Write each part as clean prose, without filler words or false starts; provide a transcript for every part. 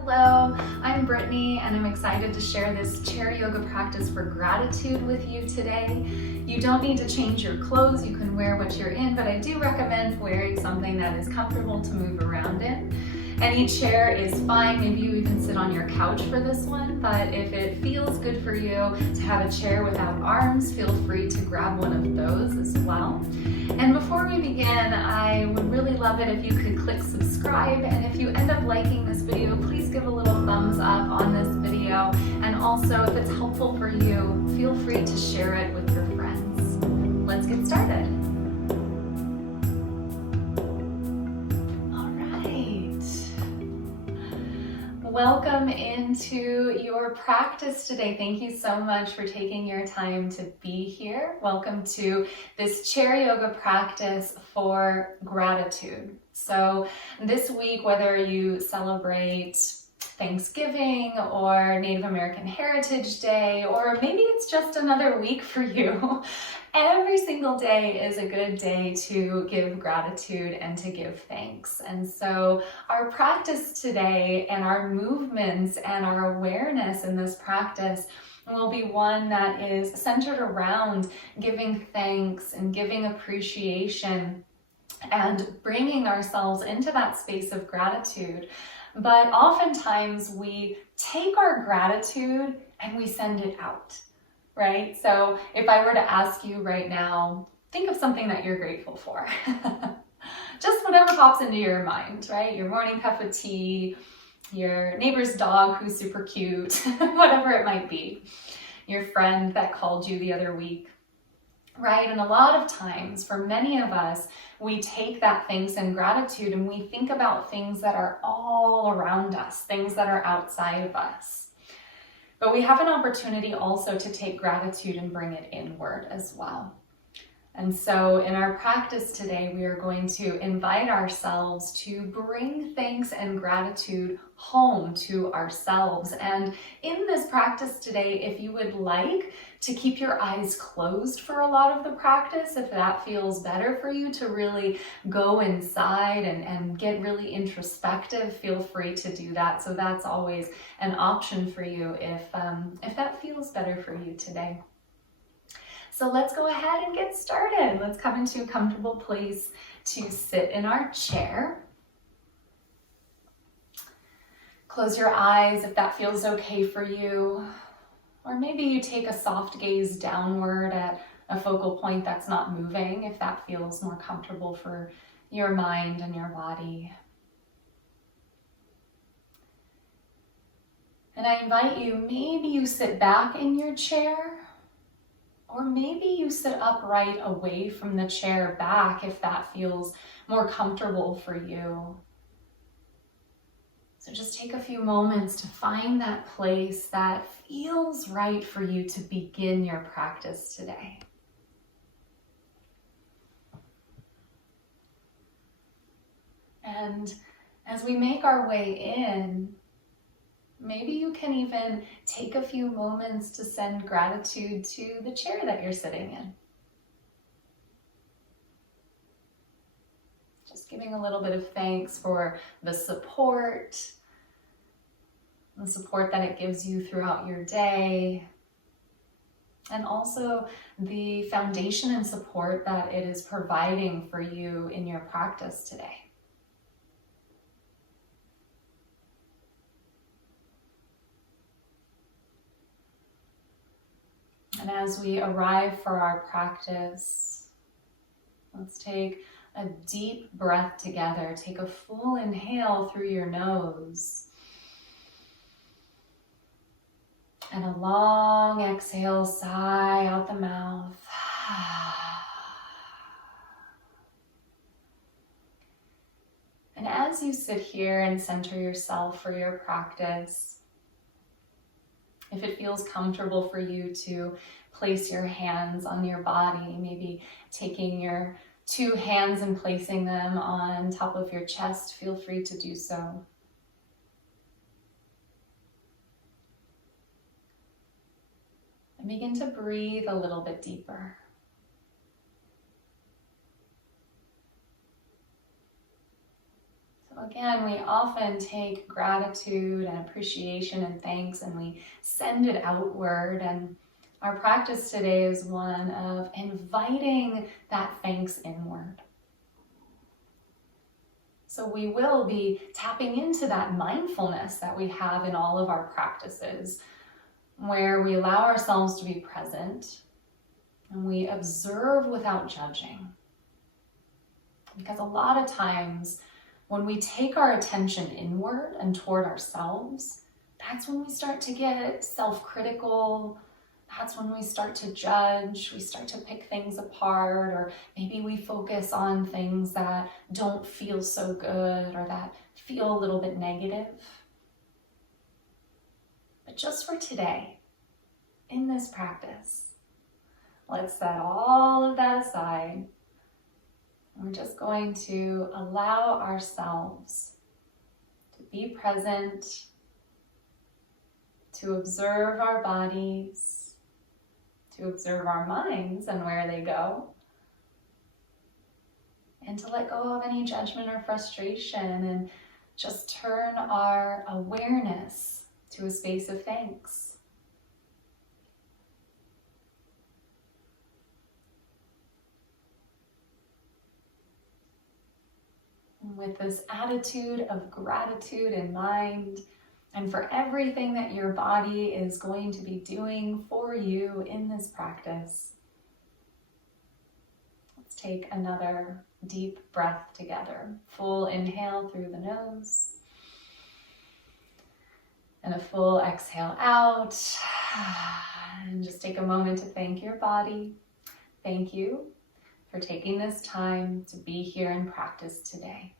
Hello, I'm Brittany and I'm excited to share this chair yoga practice for gratitude with you today. You don't need to change your clothes, you can wear what you're in, but I do recommend wearing something that is comfortable to move around in. Any chair is fine, maybe you even sit on your couch for this one, but if it feels good for you to have a chair without arms, feel free to grab one of those as well. And before we begin, I would really love it if you could click subscribe, and if you end up liking this video, please give a little thumbs up on this video, and also if it's helpful for you, feel free to share it with your friends. Let's get started. Welcome into your practice today. Thank you so much for taking your time to be here. Welcome to this chair yoga practice for gratitude. So this week, whether you celebrate Thanksgiving or Native American Heritage Day, or maybe it's just another week for you, every single day is a good day to give gratitude and to give thanks. And so our practice today and our movements and our awareness in this practice will be one that is centered around giving thanks and giving appreciation and bringing ourselves into that space of gratitude. But oftentimes we take our gratitude and we send it out, right? So if I were to ask you right now, think of something that you're grateful for. Just whatever pops into your mind, right? Your morning cup of tea, your neighbor's dog who's super cute, whatever it might be. Your friend that called you the other week. Right? And a lot of times, for many of us, we take that thanks and gratitude and we think about things that are all around us, things that are outside of us. But we have an opportunity also to take gratitude and bring it inward as well. And so in our practice today, we are going to invite ourselves to bring thanks and gratitude home to ourselves. And in this practice today, if you would like to keep your eyes closed for a lot of the practice, if that feels better for you to really go inside and get really introspective, feel free to do that. So that's always an option for you if that feels better for you today. So let's go ahead and get started. Let's come into a comfortable place to sit in our chair. Close your eyes if that feels okay for you. Or maybe you take a soft gaze downward at a focal point that's not moving, if that feels more comfortable for your mind and your body. And I invite you, maybe you sit back in your chair, or maybe you sit upright away from the chair back if that feels more comfortable for you. So just take a few moments to find that place that feels right for you to begin your practice today. And as we make our way in, maybe you can even take a few moments to send gratitude to the chair that you're sitting in. Just giving a little bit of thanks for the support that it gives you throughout your day, and also the foundation and support that it is providing for you in your practice today. And as we arrive for our practice, let's take a deep breath together. Take a full inhale through your nose. And a long exhale, sigh out the mouth. And as you sit here and center yourself for your practice, if it feels comfortable for you to place your hands on your body, maybe taking your two hands and placing them on top of your chest, feel free to do so. And begin to breathe a little bit deeper. Again, we often take gratitude and appreciation and thanks and we send it outward. And our practice today is one of inviting that thanks inward. So we will be tapping into that mindfulness that we have in all of our practices, where we allow ourselves to be present and we observe without judging. Because a lot of times when we take our attention inward and toward ourselves, that's when we start to get self-critical. That's when we start to judge, we start to pick things apart, or maybe we focus on things that don't feel so good or that feel a little bit negative. But just for today, in this practice, let's set all of that aside. We're just going to allow ourselves to be present, to observe our bodies, to observe our minds and where they go, and to let go of any judgment or frustration and just turn our awareness to a space of thanks. And with this attitude of gratitude in mind, and for everything that your body is going to be doing for you in this practice, let's take another deep breath together. Full inhale through the nose, and a full exhale out. And just take a moment to thank your body. Thank you for taking this time to be here in practice today.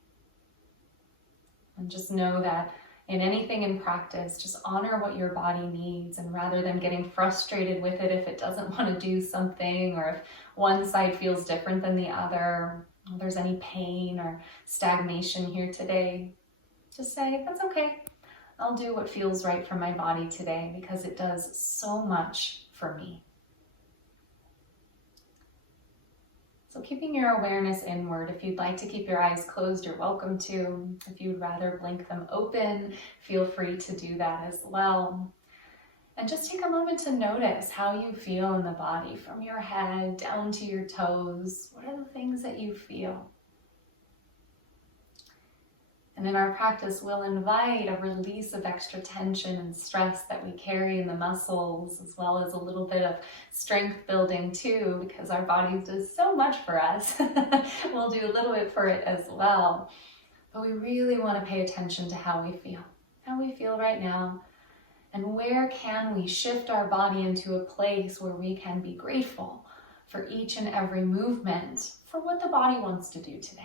And just know that in anything in practice, just honor what your body needs, and rather than getting frustrated with it if it doesn't want to do something, or if one side feels different than the other, or there's any pain or stagnation here today, just say, that's okay. I'll do what feels right for my body today because it does so much for me. So keeping your awareness inward, if you'd like to keep your eyes closed, you're welcome to. If you'd rather blink them open, feel free to do that as well. And just take a moment to notice how you feel in the body, from your head down to your toes. What are the things that you feel? And in our practice, we'll invite a release of extra tension and stress that we carry in the muscles, as well as a little bit of strength building too, because our body does so much for us. We'll do a little bit for it as well. But we really want to pay attention to how we feel right now, and where can we shift our body into a place where we can be grateful for each and every movement, for what the body wants to do today.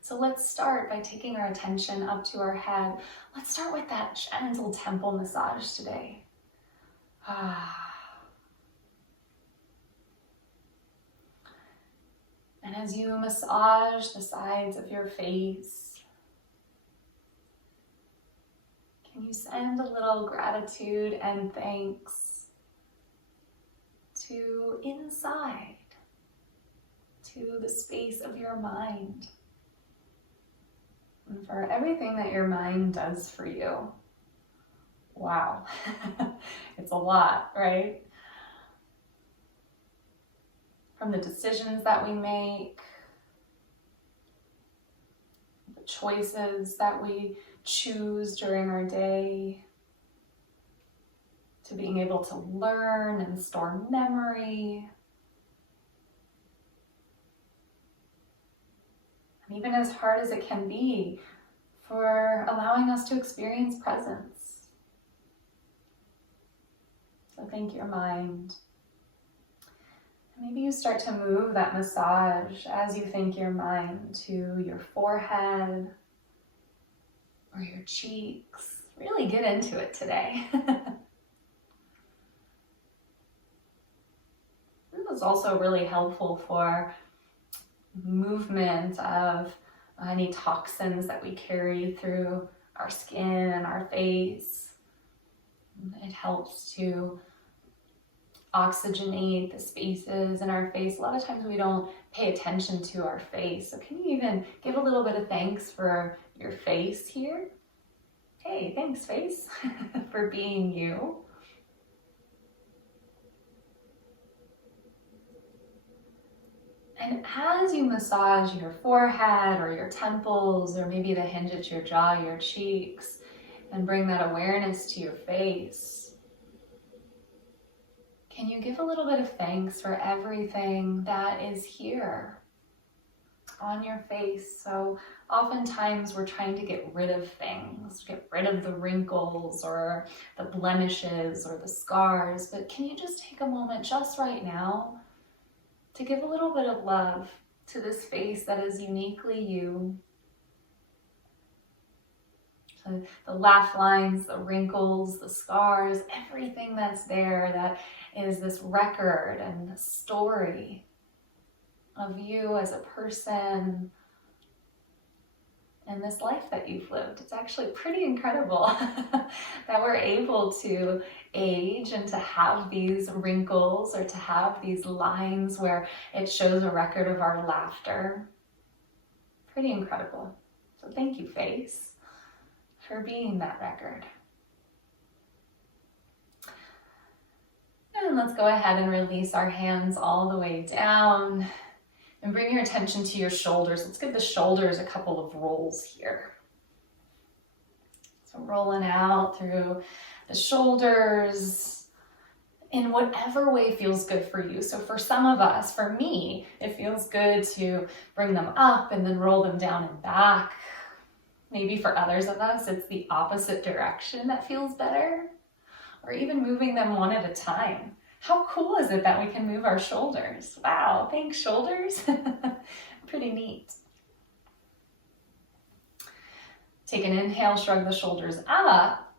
So let's start by taking our attention up to our head. Let's start with that gentle temple massage today. And as you massage the sides of your face, can you send a little gratitude and thanks to inside, to the space of your mind, and for everything that your mind does for you? Wow, it's a lot, right? From the decisions that we make, the choices that we choose during our day, to being able to learn and store memory. And even as hard as it can be, for allowing us to experience presence. So thank your mind. And maybe you start to move that massage as you thank your mind to your forehead or your cheeks. Really get into it today. This is also really helpful for movement of any toxins that we carry through our skin and our face. It helps to oxygenate the spaces in our face. A lot of times we don't pay attention to our face. So can you even give a little bit of thanks for your face here? Hey, thanks face for being you. And as you massage your forehead or your temples, or maybe the hinge at your jaw, your cheeks, and bring that awareness to your face, can you give a little bit of thanks for everything that is here on your face? So oftentimes we're trying to get rid of things, get rid of the wrinkles or the blemishes or the scars, but can you just take a moment just right now to give a little bit of love to this face that is uniquely you? So the laugh lines, the wrinkles, the scars, everything that's there that is this record and the story of you as a person and this life that you've lived. It's actually pretty incredible that we're able to age and to have these wrinkles or to have these lines where it shows a record of our laughter. Pretty incredible. So thank you, face, for being that record. And let's go ahead and release our hands all the way down and bring your attention to your shoulders. Let's give the shoulders a couple of rolls here. So rolling out through the shoulders in whatever way feels good for you. So for some of us, for me, it feels good to bring them up and then roll them down and back. Maybe for others of us, it's the opposite direction that feels better, or even moving them one at a time. How cool is it that we can move our shoulders? Wow, thanks shoulders. Pretty neat. Take an inhale, shrug the shoulders up.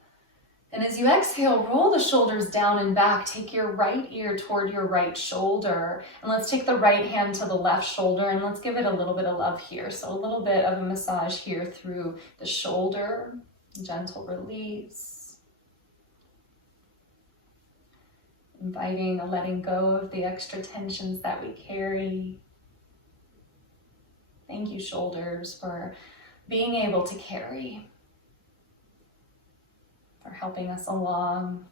And as you exhale, roll the shoulders down and back. Take your right ear toward your right shoulder. And let's take the right hand to the left shoulder and let's give it a little bit of love here. So a little bit of a massage here through the shoulder. Gentle release. Inviting the letting go of the extra tensions that we carry. Thank you, shoulders, for being able to carry, for helping us along,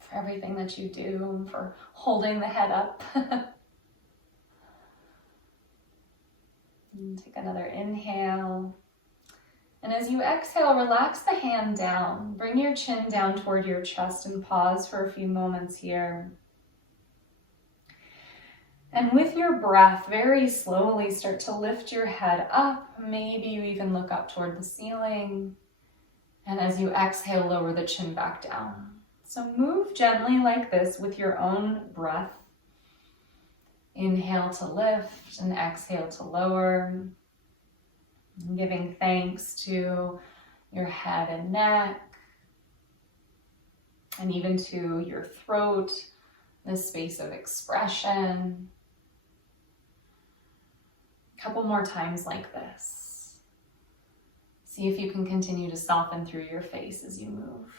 for everything that you do, for holding the head up. And take another inhale. And as you exhale, relax the hand down. Bring your chin down toward your chest and pause for a few moments here. And with your breath, very slowly start to lift your head up. Maybe you even look up toward the ceiling. And as you exhale, lower the chin back down. So move gently like this with your own breath. Inhale to lift and exhale to lower. And giving thanks to your head and neck, and even to your throat, this space of expression. A couple more times like this. See if you can continue to soften through your face as you move.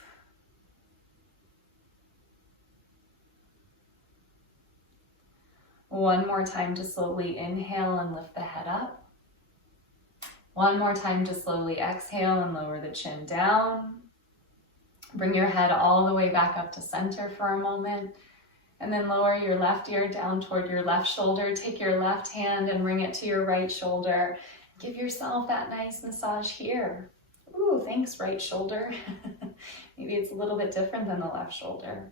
One more time to slowly inhale and lift the head up. One more time to slowly exhale and lower the chin down. Bring your head all the way back up to center for a moment. And then lower your left ear down toward your left shoulder. Take your left hand and bring it to your right shoulder. Give yourself that nice massage here. Ooh, thanks, right shoulder. Maybe it's a little bit different than the left shoulder.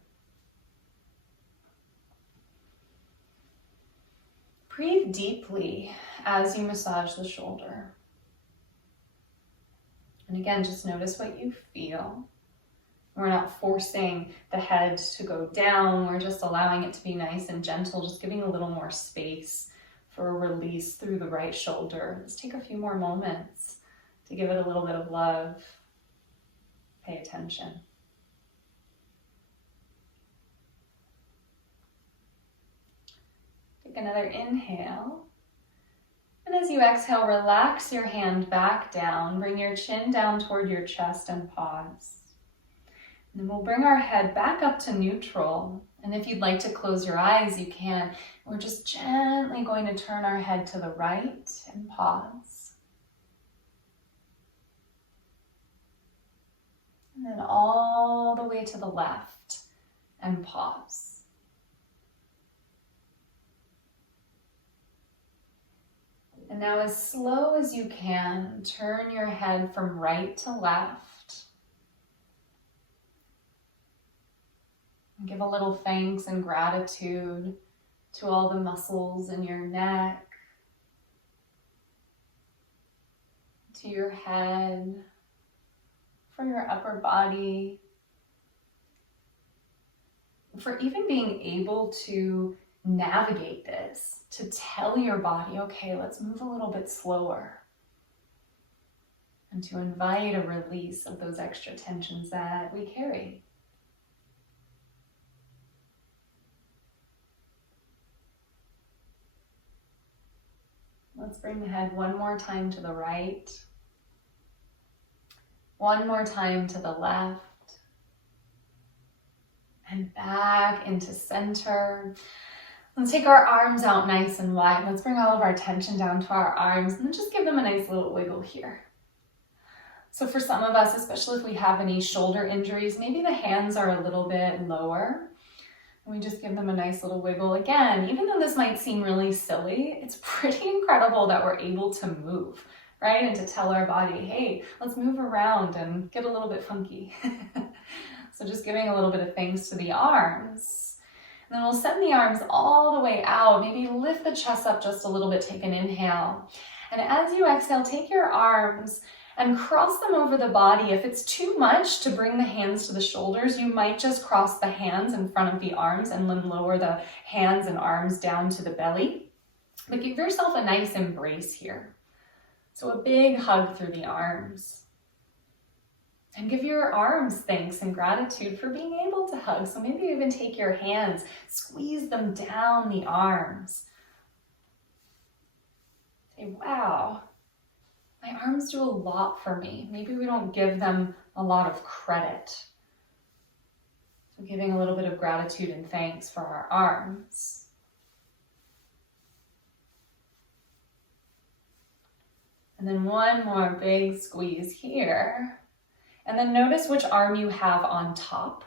Breathe deeply as you massage the shoulder. And again, just notice what you feel. We're not forcing the head to go down. We're just allowing it to be nice and gentle, just giving a little more space for a release through the right shoulder. Let's take a few more moments to give it a little bit of love. Pay attention. Take another inhale. And as you exhale, relax your hand back down. Bring your chin down toward your chest and pause. And then we'll bring our head back up to neutral. And if you'd like to close your eyes, you can. We're just gently going to turn our head to the right and pause. And then all the way to the left and pause. And now, as slow as you can, turn your head from right to left. And give a little thanks and gratitude to all the muscles in your neck, to your head, for your upper body, for even being able to navigate this, to tell your body, okay, let's move a little bit slower, and to invite a release of those extra tensions that we carry. Let's bring the head one more time to the right, one more time to the left, and back into center. Let's take our arms out nice and wide. Let's bring all of our tension down to our arms and then just give them a nice little wiggle here. So for some of us, especially if we have any shoulder injuries, maybe the hands are a little bit lower. And we just give them a nice little wiggle. Again, even though this might seem really silly, it's pretty incredible that we're able to move, right? And to tell our body, hey, let's move around and get a little bit funky. So just giving a little bit of thanks to the arms. And then we'll send the arms all the way out. Maybe lift the chest up just a little bit. Take an inhale. And as you exhale, take your arms and cross them over the body. If it's too much to bring the hands to the shoulders, you might just cross the hands in front of the arms and then lower the hands and arms down to the belly. But give yourself a nice embrace here. So a big hug through the arms. And give your arms thanks and gratitude for being able to hug. So maybe even take your hands, squeeze them down the arms. Say, wow, my arms do a lot for me. Maybe we don't give them a lot of credit. So giving a little bit of gratitude and thanks for our arms. And then one more big squeeze here. And then notice which arm you have on top.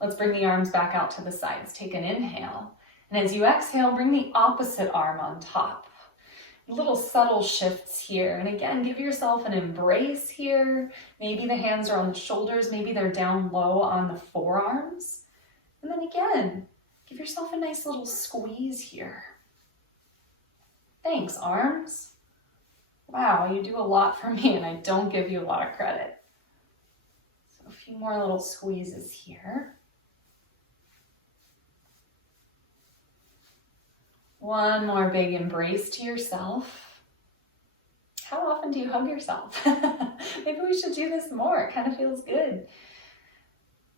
Let's bring the arms back out to the sides. Take an inhale. And as you exhale, bring the opposite arm on top. Little subtle shifts here. And again, give yourself an embrace here. Maybe the hands are on the shoulders. Maybe they're down low on the forearms. And then again, give yourself a nice little squeeze here. Thanks, arms. Wow, you do a lot for me and I don't give you a lot of credit. A few more little squeezes here. One more big embrace to yourself. How often do you hug yourself? Maybe we should do this more. It kind of feels good.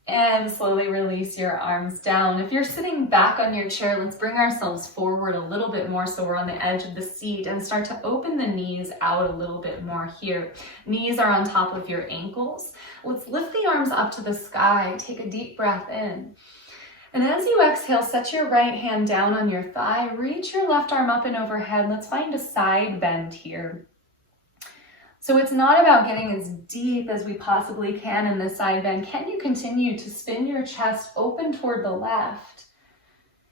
And slowly release your arms down. If you're sitting back on your chair, let's bring ourselves forward a little bit more so we're on the edge of the seat and start to open the knees out a little bit more here. Knees are on top of your ankles. Let's lift the arms up to the sky. Take a deep breath in. And as you exhale, set your right hand down on your thigh. Reach your left arm up and overhead. Let's find a side bend here. So it's not about getting as deep as we possibly can in this side bend. Can you continue to spin your chest open toward the left?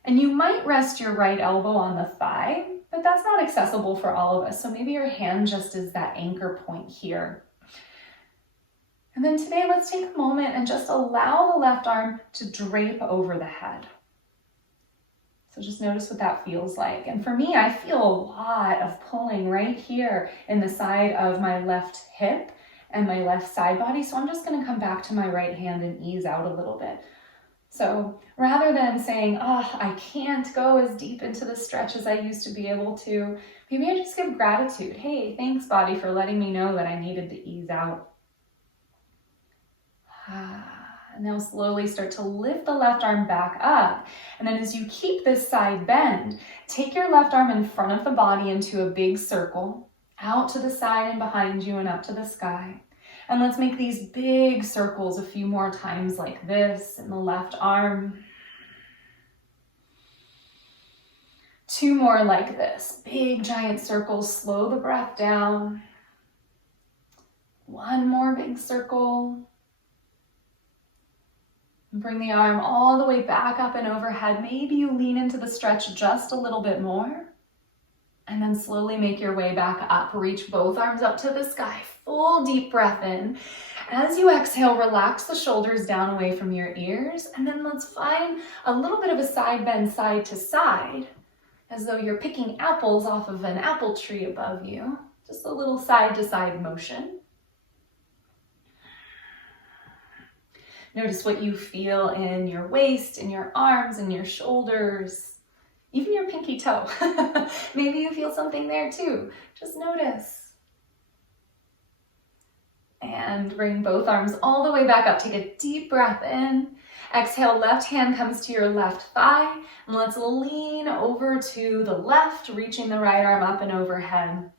And you might rest your right elbow on the thigh, but that's not accessible for all of us. So maybe your hand just is that anchor point here. And then today, let's take a moment and just allow the left arm to drape over the head. So just notice what that feels like. And for me, I feel a lot of pulling right here in the side of my left hip and my left side body. So I'm just going to come back to my right hand and ease out a little bit. So rather than saying, I can't go as deep into the stretch as I used to be able to, maybe I just give gratitude. Hey, thanks, body, for letting me know that I needed to ease out. And now slowly start to lift the left arm back up. And then as you keep this side bend, take your left arm in front of the body into a big circle, out to the side and behind you and up to the sky. And let's make these big circles a few more times like this in the left arm. 2 more like this. Big giant circles. Slow the breath down. 1 more big circle. Bring the arm all the way back up and overhead. Maybe you lean into the stretch just a little bit more. And then slowly make your way back up. Reach both arms up to the sky. Full deep breath in. As you exhale, relax the shoulders down away from your ears. And then let's find a little bit of a side bend side to side, as though you're picking apples off of an apple tree above you. Just a little side to side motion. Notice what you feel in your waist, in your arms, in your shoulders, even your pinky toe. Maybe you feel something there too. Just notice. And bring both arms all the way back up. Take a deep breath in. Exhale, left hand comes to your left thigh. And let's lean over to the left, reaching the right arm up and overhead.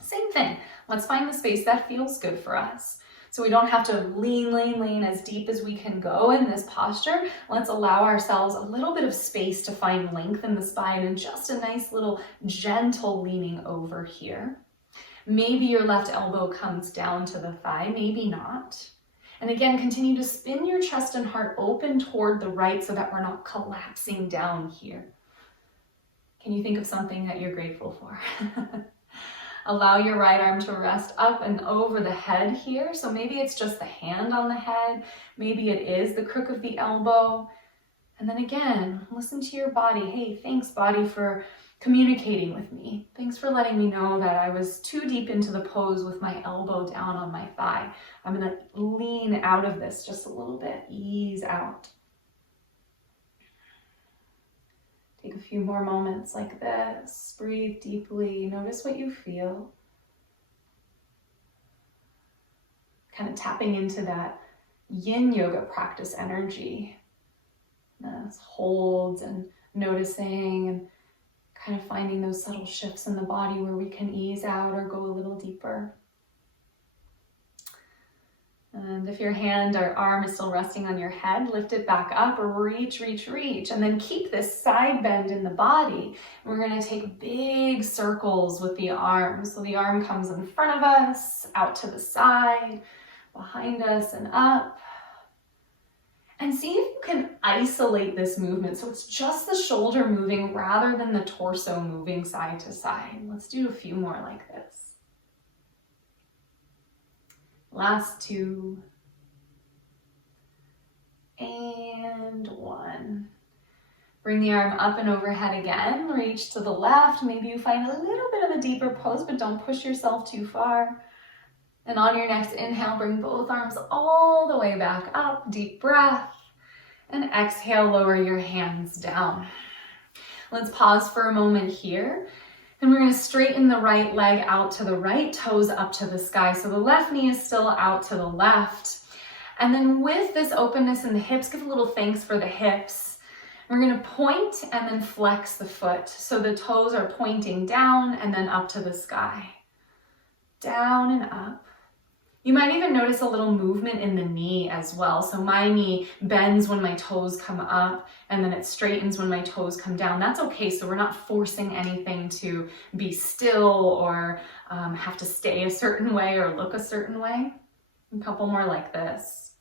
Same thing. Let's find the space that feels good for us. So we don't have to lean as deep as we can go in this posture. Let's allow ourselves a little bit of space to find length in the spine and just a nice little gentle leaning over here. Maybe your left elbow comes down to the thigh, maybe not. And again, continue to spin your chest and heart open toward the right so that we're not collapsing down here. Can you think of something that you're grateful for? Allow your right arm to rest up and over the head here. So maybe it's just the hand on the head. Maybe it is the crook of the elbow. And then again, listen to your body. Hey, thanks body for communicating with me. Thanks for letting me know that I was too deep into the pose with my elbow down on my thigh. I'm gonna lean out of this just a little bit, ease out. Take a few more moments like this. Breathe deeply. Notice what you feel. Kind of tapping into that yin yoga practice energy. Holds and noticing and kind of finding those subtle shifts in the body where we can ease out or go a little deeper. And if your hand or arm is still resting on your head, lift it back up, reach. And then keep this side bend in the body. We're gonna take big circles with the arm. So the arm comes in front of us, out to the side, behind us and up. And see if you can isolate this movement. So it's just the shoulder moving rather than the torso moving side to side. Let's do a few more like this. Last 2. And 1. Bring the arm up and overhead again. Reach to the left. Maybe you find a little bit of a deeper pose, but don't push yourself too far. And on your next inhale, bring both arms all the way back up. Deep breath. And exhale, lower your hands down. Let's pause for a moment here. And we're going to straighten the right leg out to the right, toes up to the sky. So the left knee is still out to the left. And then with this openness in the hips, give a little thanks for the hips. We're going to point and then flex the foot. So the toes are pointing down and then up to the sky. Down and up. You might even notice a little movement in the knee as well. So my knee bends when my toes come up and then it straightens when my toes come down. That's okay. So we're not forcing anything to be still or have to stay a certain way or look a certain way. A couple more like this.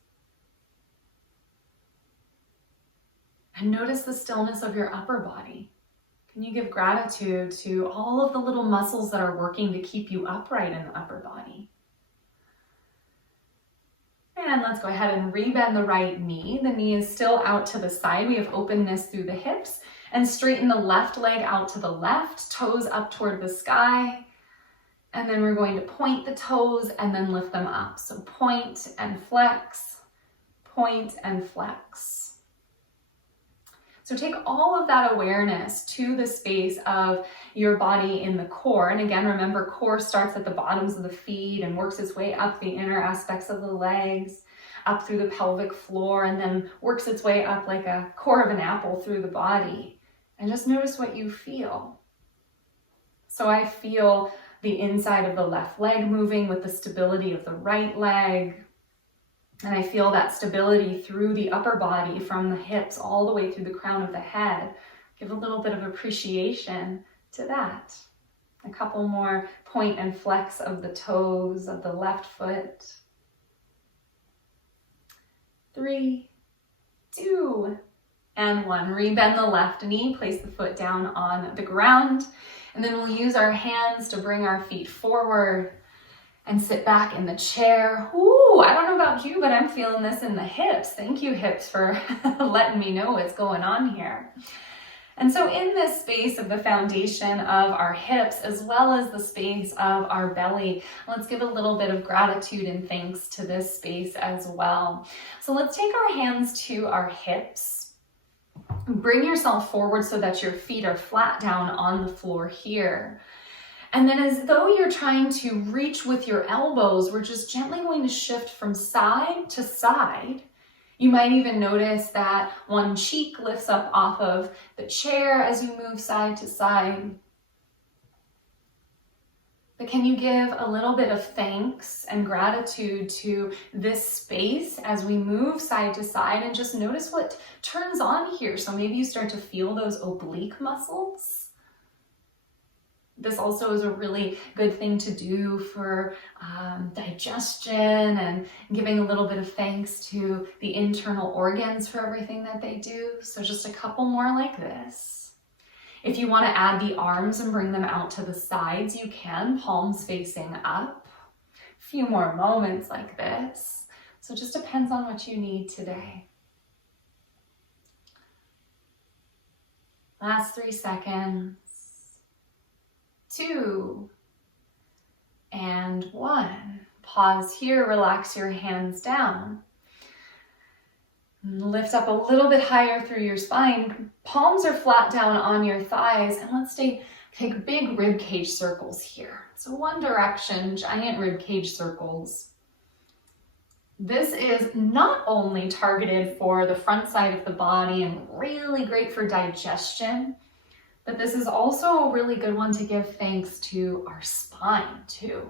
And notice the stillness of your upper body. Can you give gratitude to all of the little muscles that are working to keep you upright in the upper body? And let's go ahead and rebend the right knee. The knee is still out to the side. We have openness through the hips. And straighten the left leg out to the left, toes up toward the sky. And then we're going to point the toes and then lift them up. So point and flex, point and flex. So take all of that awareness to the space of your body in the core. And again, remember, core starts at the bottoms of the feet and works its way up the inner aspects of the legs, up through the pelvic floor, and then works its way up like a core of an apple through the body. And just notice what you feel. So I feel the inside of the left leg moving with the stability of the right leg. And I feel that stability through the upper body from the hips all the way through the crown of the head. Give a little bit of appreciation to that. A couple more point and flex of the toes of the left foot. 3, 2, and 1. Rebend the left knee, place the foot down on the ground, and then we'll use our hands to bring our feet forward and sit back in the chair. Ooh, I don't know about you, but I'm feeling this in the hips. Thank you, hips, for letting me know what's going on here. And so in this space of the foundation of our hips, as well as the space of our belly, let's give a little bit of gratitude and thanks to this space as well. So let's take our hands to our hips. Bring yourself forward so that your feet are flat down on the floor here. And then as though you're trying to reach with your elbows, we're just gently going to shift from side to side. You might even notice that one cheek lifts up off of the chair as you move side to side. But can you give a little bit of thanks and gratitude to this space as we move side to side, and just notice what turns on here. So maybe you start to feel those oblique muscles. This also is a really good thing to do for digestion and giving a little bit of thanks to the internal organs for everything that they do. So just a couple more like this. If you want to add the arms and bring them out to the sides, you can, palms facing up. A few more moments like this. So it just depends on what you need today. Last 3 seconds. 2 and 1. Pause here, relax your hands down. Lift up a little bit higher through your spine. Palms are flat down on your thighs, and let's take big rib cage circles here. So one direction, giant rib cage circles. This is not only targeted for the front side of the body and really great for digestion, but this is also a really good one to give thanks to our spine too.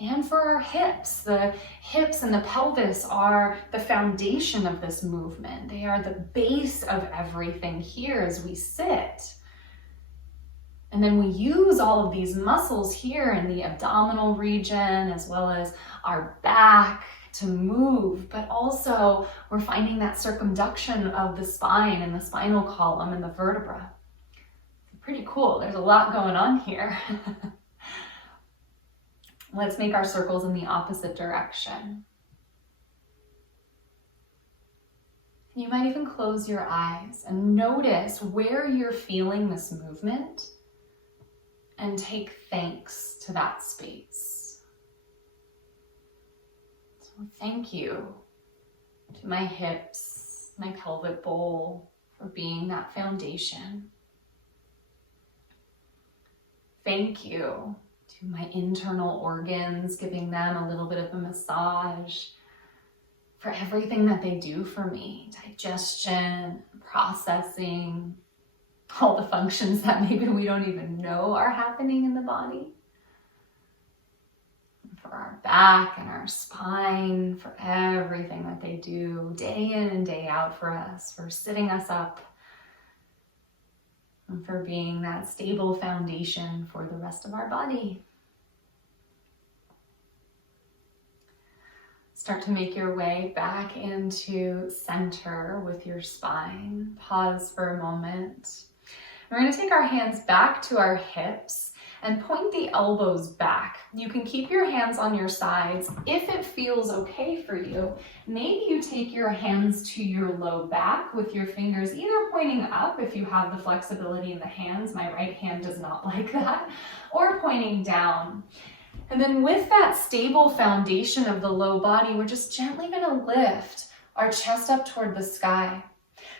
And for our hips. The hips and the pelvis are the foundation of this movement. They are the base of everything here as we sit. And then we use all of these muscles here in the abdominal region as well as our back to move, but also we're finding that circumduction of the spine and the spinal column and the vertebra. Pretty cool. There's a lot going on here. Let's make our circles in the opposite direction. You might even close your eyes and notice where you're feeling this movement and take thanks to that space. So thank you to my hips, my pelvic bowl for being that foundation. Thank you to my internal organs, giving them a little bit of a massage for everything that they do for me. Digestion, processing, all the functions that maybe we don't even know are happening in the body. For our back and our spine, for everything that they do day in and day out for us, for sitting us up, and for being that stable foundation for the rest of our body. Start to make your way back into center with your spine. Pause for a moment. We're going to take our hands back to our hips and point the elbows back. You can keep your hands on your sides if it feels okay for you. Maybe you take your hands to your low back with your fingers either pointing up if you have the flexibility in the hands. My right hand does not like that. Or pointing down. And then with that stable foundation of the low body, we're just gently going to lift our chest up toward the sky.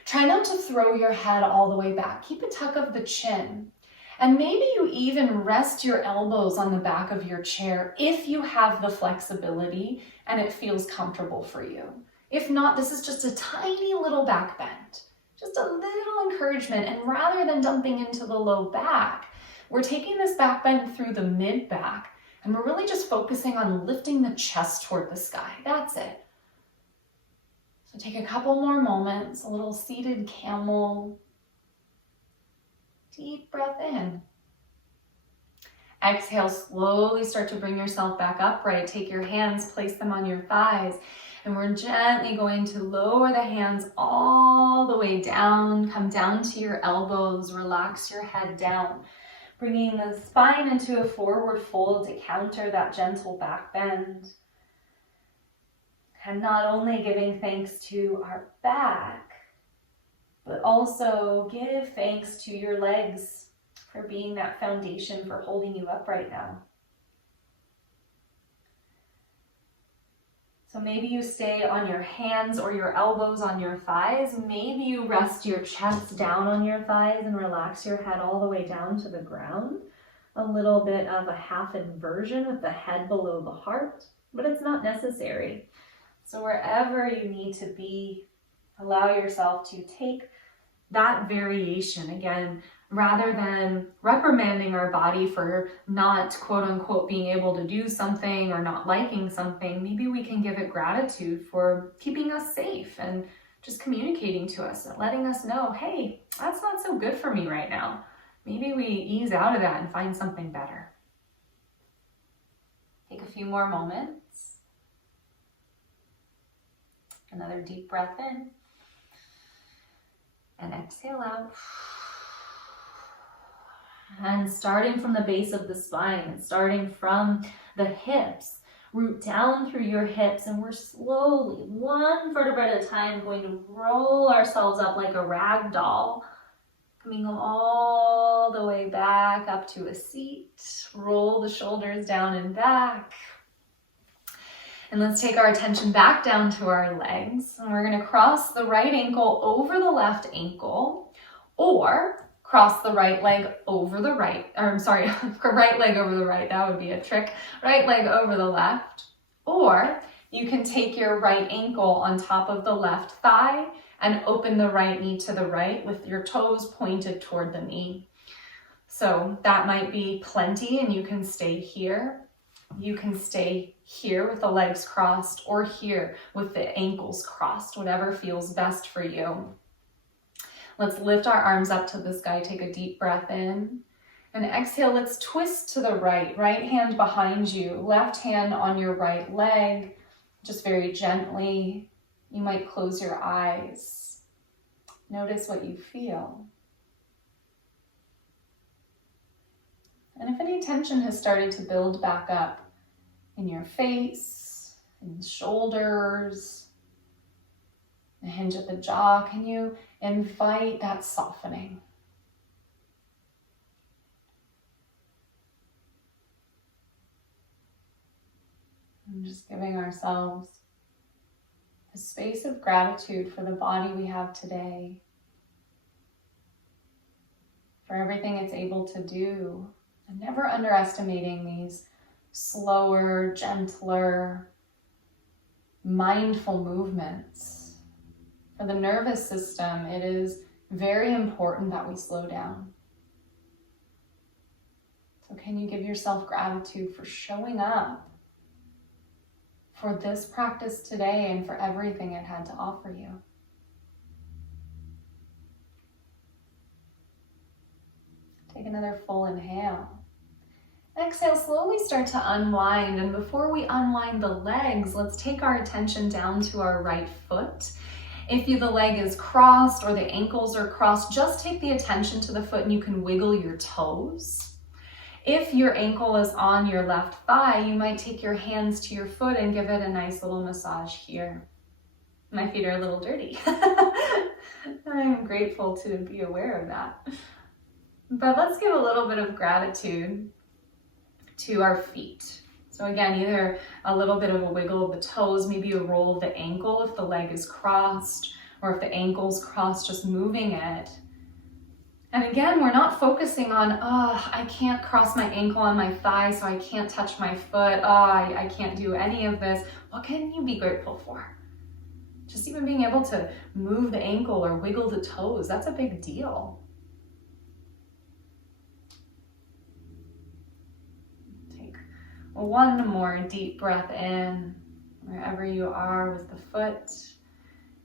Try not to throw your head all the way back. Keep a tuck of the chin. And maybe you even rest your elbows on the back of your chair if you have the flexibility and it feels comfortable for you. If not, this is just a tiny little back bend, just a little encouragement. And rather than dumping into the low back, we're taking this back bend through the mid back, and we're really just focusing on lifting the chest toward the sky. That's it. So take a couple more moments, a little seated camel. Deep breath in. Exhale, slowly start to bring yourself back upright. Take your hands, place them on your thighs, and we're gently going to lower the hands all the way down. Come down to your elbows, relax your head down, bringing the spine into a forward fold to counter that gentle back bend. And not only giving thanks to our back, but also give thanks to your legs for being that foundation for holding you up right now. So maybe you stay on your hands or your elbows on your thighs. Maybe you rest your chest down on your thighs and relax your head all the way down to the ground. A little bit of a half inversion with the head below the heart, but it's not necessary. So wherever you need to be, allow yourself to take that variation. Again, rather than reprimanding our body for not, quote unquote, being able to do something or not liking something, maybe we can give it gratitude for keeping us safe and just communicating to us and letting us know, hey, that's not so good for me right now. Maybe we ease out of that and find something better. Take a few more moments. Another deep breath in. And exhale out. And starting from the base of the spine, starting from the hips, root down through your hips, and we're slowly, one vertebra at a time, going to roll ourselves up like a rag doll, coming all the way back up to a seat. Roll the shoulders down and back. And let's take our attention back down to our legs. And we're going to cross the right ankle over the left ankle, or cross the right leg over the right, right leg over the right, that would be a trick. Right leg over the left. Or you can take your right ankle on top of the left thigh and open the right knee to the right with your toes pointed toward the knee. So that might be plenty, and you can stay here. You can stay here with the legs crossed, or here with the ankles crossed, whatever feels best for you. Let's lift our arms up to the sky. Take a deep breath in. And exhale, let's twist to the right. Right hand behind you, left hand on your right leg. Just very gently. You might close your eyes. Notice what you feel. And if any tension has started to build back up in your face, in the shoulders, the hinge at the jaw, can you invite that softening? And just giving ourselves the space of gratitude for the body we have today, for everything it's able to do, and never underestimating these slower, gentler, mindful movements. For the nervous system, it is very important that we slow down. So can you give yourself gratitude for showing up for this practice today and for everything it had to offer you? Take another full inhale. Exhale, slowly start to unwind. And before we unwind the legs, let's take our attention down to our right foot. If the leg is crossed or the ankles are crossed, just take the attention to the foot and you can wiggle your toes. If your ankle is on your left thigh, you might take your hands to your foot and give it a nice little massage here. My feet are a little dirty. I'm grateful to be aware of that. But let's give a little bit of gratitude to our feet. So again, either a little bit of a wiggle of the toes, maybe a roll of the ankle if the leg is crossed, or if the ankle's crossed, just moving it. And again, we're not focusing on, I can't cross my ankle on my thigh, so I can't touch my foot. I can't do any of this. What can you be grateful for? Just even being able to move the ankle or wiggle the toes, that's a big deal. One more deep breath in, wherever you are with the foot.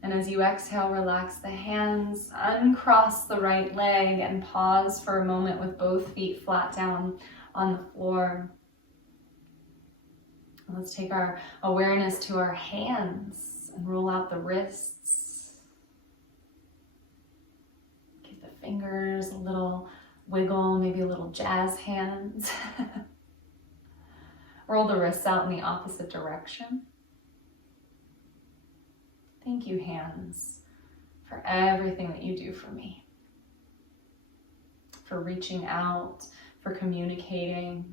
And as you exhale, relax the hands, uncross the right leg, and pause for a moment with both feet flat down on the floor. Let's take our awareness to our hands and roll out the wrists. Give the fingers a little wiggle, maybe a little jazz hands. Roll the wrists out in the opposite direction. Thank you, hands, for everything that you do for me. For reaching out, for communicating,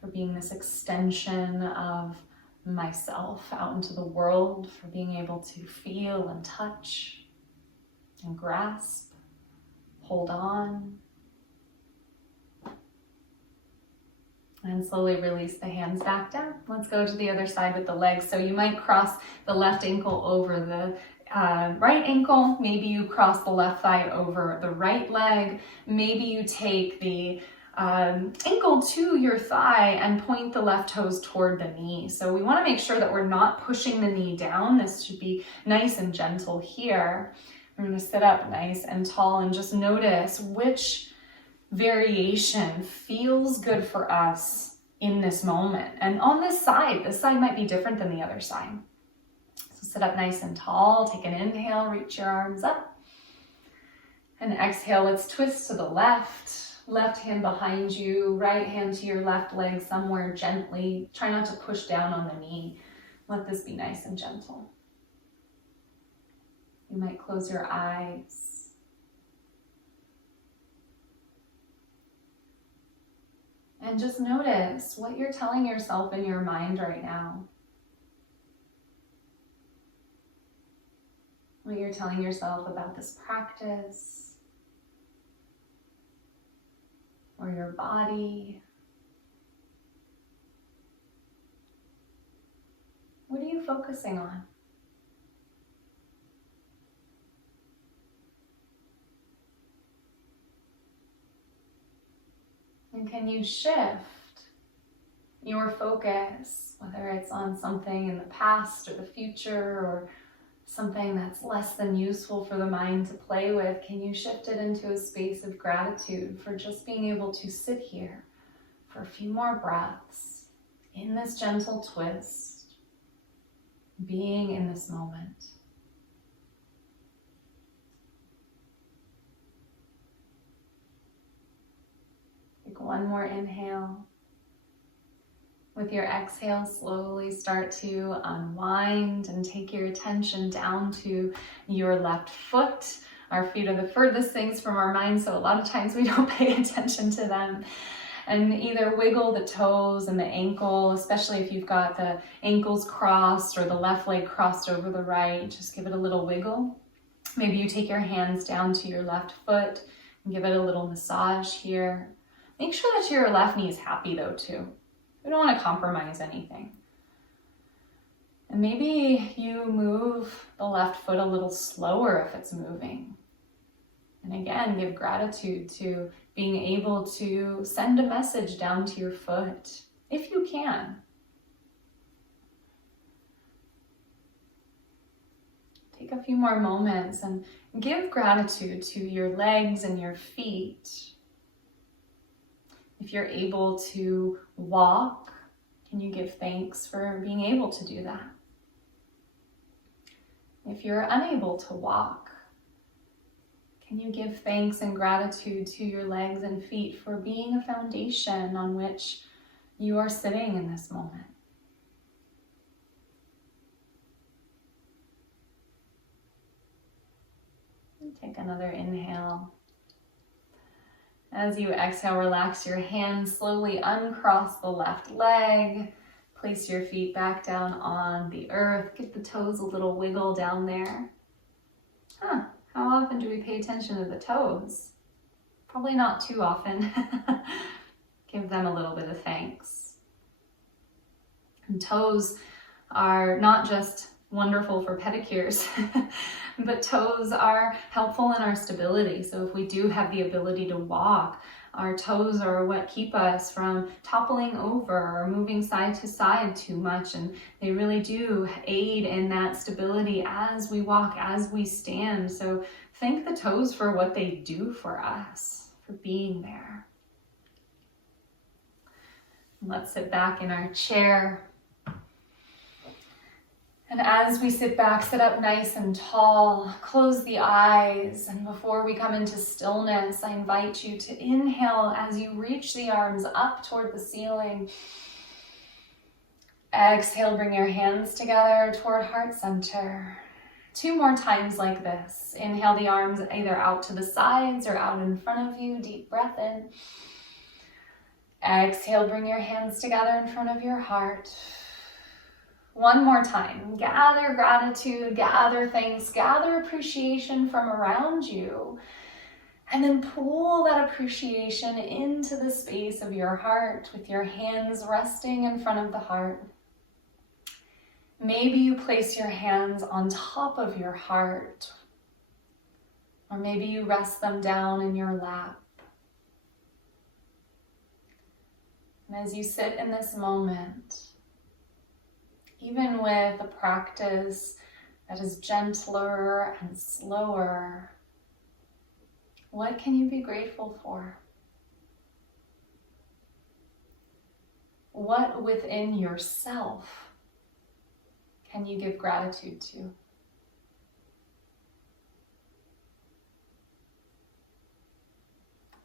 for being this extension of myself out into the world, for being able to feel and touch and grasp, hold on. And slowly release the hands back down. Let's go to the other side with the legs. So you might cross the left ankle over the right ankle. Maybe you cross the left thigh over the right leg. Maybe you take the ankle to your thigh and point the left toes toward the knee. So we want to make sure that we're not pushing the knee down. This should be nice and gentle here. We're going to sit up nice and tall and just notice which variation feels good for us in this moment. And on this side might be different than the other side. So sit up nice and tall, take an inhale, reach your arms up. And exhale, let's twist to the left. Left hand behind you, right hand to your left leg somewhere gently. Try not to push down on the knee. Let this be nice and gentle. You might close your eyes. And just notice what you're telling yourself in your mind right now. What you're telling yourself about this practice, or your body. What are you focusing on? And can you shift your focus, whether it's on something in the past or the future or something that's less than useful for the mind to play with? Can you shift it into a space of gratitude for just being able to sit here for a few more breaths in this gentle twist, being in this moment? One more inhale. With your exhale, slowly start to unwind and take your attention down to your left foot. Our feet are the furthest things from our mind, so a lot of times we don't pay attention to them. And either wiggle the toes and the ankle, especially if you've got the ankles crossed or the left leg crossed over the right. Just give it a little wiggle. Maybe you take your hands down to your left foot and give it a little massage here. Make sure that your left knee is happy though too. We don't want to compromise anything. And maybe you move the left foot a little slower if it's moving. And again, give gratitude to being able to send a message down to your foot, if you can. Take a few more moments and give gratitude to your legs and your feet. If you're able to walk, can you give thanks for being able to do that? If you're unable to walk, can you give thanks and gratitude to your legs and feet for being a foundation on which you are sitting in this moment? Take another inhale. As you exhale, relax your hands, slowly uncross the left leg. Place your feet back down on the earth. Give the toes a little wiggle down there. How often do we pay attention to the toes? Probably not too often. Give them a little bit of thanks. And toes are not just wonderful for pedicures, but toes are helpful in our stability. So if we do have the ability to walk, Our toes are what keep us from toppling over or moving side to side too much, and they really do aid in that stability as we walk, as we stand. So thank the toes for what they do for us, for being there. Let's sit back in our chair. And as we sit back, sit up nice and tall, close the eyes. And before we come into stillness, I invite you to inhale as you reach the arms up toward the ceiling. Exhale, bring your hands together toward heart center. 2 more times like this. Inhale the arms either out to the sides or out in front of you. Deep breath in. Exhale, bring your hands together in front of your heart. 1 more time. Gather gratitude, gather thanks, gather appreciation from around you. And then pull that appreciation into the space of your heart with your hands resting in front of the heart. Maybe you place your hands on top of your heart, or maybe you rest them down in your lap. And as you sit in this moment, even with a practice that is gentler and slower, what can you be grateful for? What within yourself can you give gratitude to?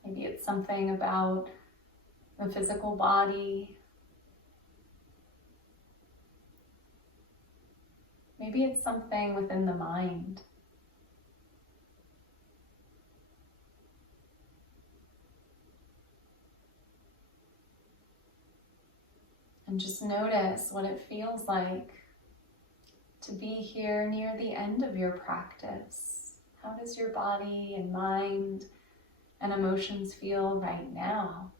Maybe it's something about the physical body. Maybe it's something within the mind. And just notice what it feels like to be here near the end of your practice. How does your body and mind and emotions feel right now?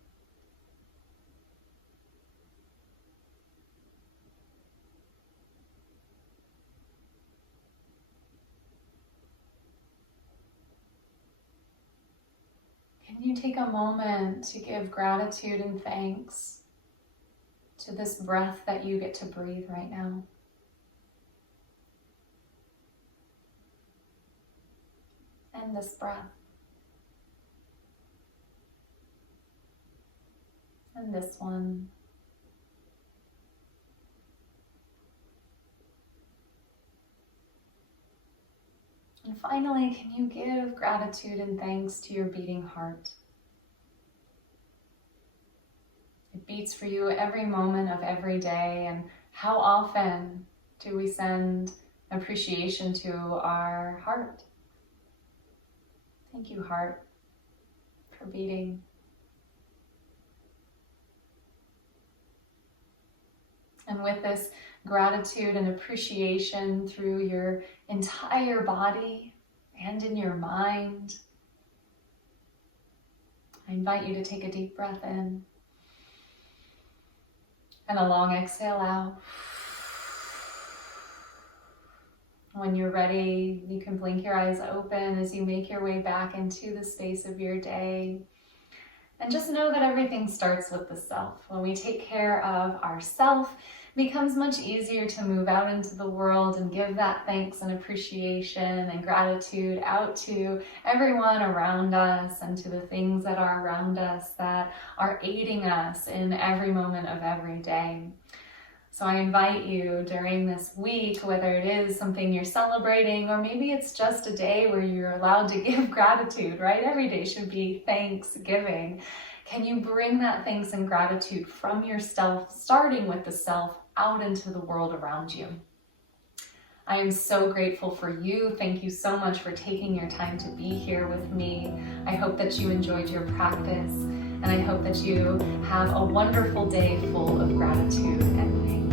Can you take a moment to give gratitude and thanks to this breath that you get to breathe right now? And this breath. And this one. And finally, can you give gratitude and thanks to your beating heart? It beats for you every moment of every day, and how often do we send appreciation to our heart? Thank you, heart, for beating. And with this gratitude and appreciation through your entire body and in your mind, I invite you to take a deep breath in and a long exhale out. When you're ready, you can blink your eyes open as you make your way back into the space of your day. And just know that everything starts with the self. When we take care of ourself, it becomes much easier to move out into the world and give that thanks and appreciation and gratitude out to everyone around us and to the things that are around us that are aiding us in every moment of every day. So I invite you during this week, whether it is something you're celebrating or maybe it's just a day where you're allowed to give gratitude, right? Every day should be Thanksgiving. Can you bring that thanks and gratitude from yourself, starting with the self, out into the world around you? I am so grateful for you. Thank you so much for taking your time to be here with me. I hope that you enjoyed your practice, and I hope that you have a wonderful day full of gratitude and thanks.